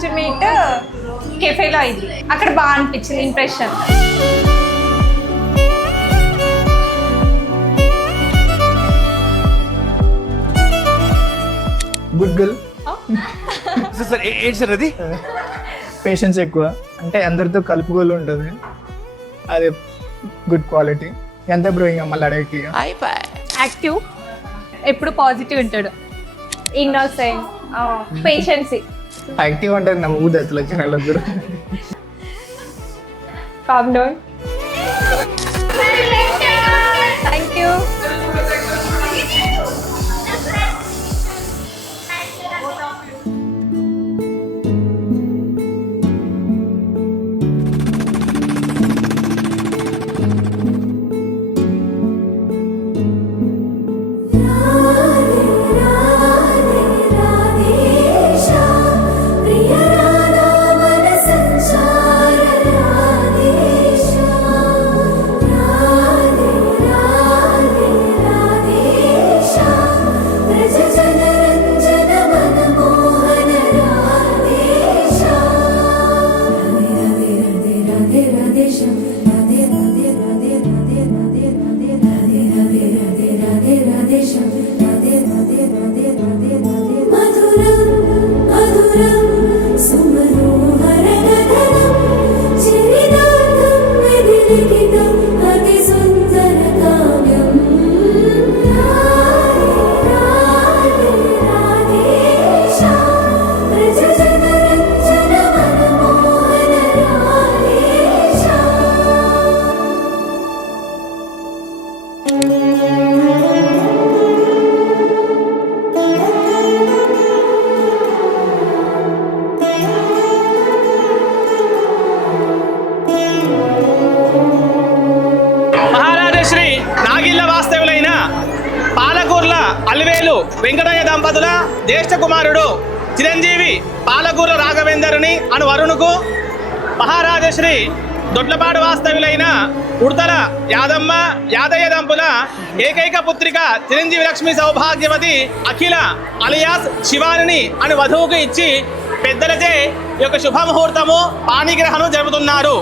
First meet కెఫేలో అయింది. అక్కడ బాగా అనిపించింది ఇంప్రెషన్. Good girl. సార్ ఏంటి సార్ అది? పేషెన్స్ ఎక్కువ, అంటే అందరితో కలుపుకోలు ఉంటుంది, అది గుడ్ క్వాలిటీ. ఎంత బ్రో ఇంకా మళ్ళీ అడగకి. యాక్టివ్, ఎప్పుడు పాజిటివ్ ఉంటాడు. ఇన్నోసెంట్, పేషెన్సీ. యాక్టివ్ అంటే నా ఊది అసలు వచ్చిన వాళ్ళకి కూడా. Calm down. Thank you. Alivelu Venkataiah దంపతుల జ్యేష్ఠ కుమారుడు చిరంజీవి పాలకూర రాఘవేందరుని అను వరుణుకు మహారాజశ్రీ దొడ్లపాడు వాస్తవ్యులైన ఉడతల యాదమ్మ యాదయ్య దంపుల ఏకైక పుత్రిక చిరంజీవి లక్ష్మి సౌభాగ్యవతి అఖిల అలియాస్ శివాని అని వధువుకు ఇచ్చి పెద్దలచే ఈ యొక్క శుభముహూర్తము పాణిగ్రహణం జరుపుతున్నారు.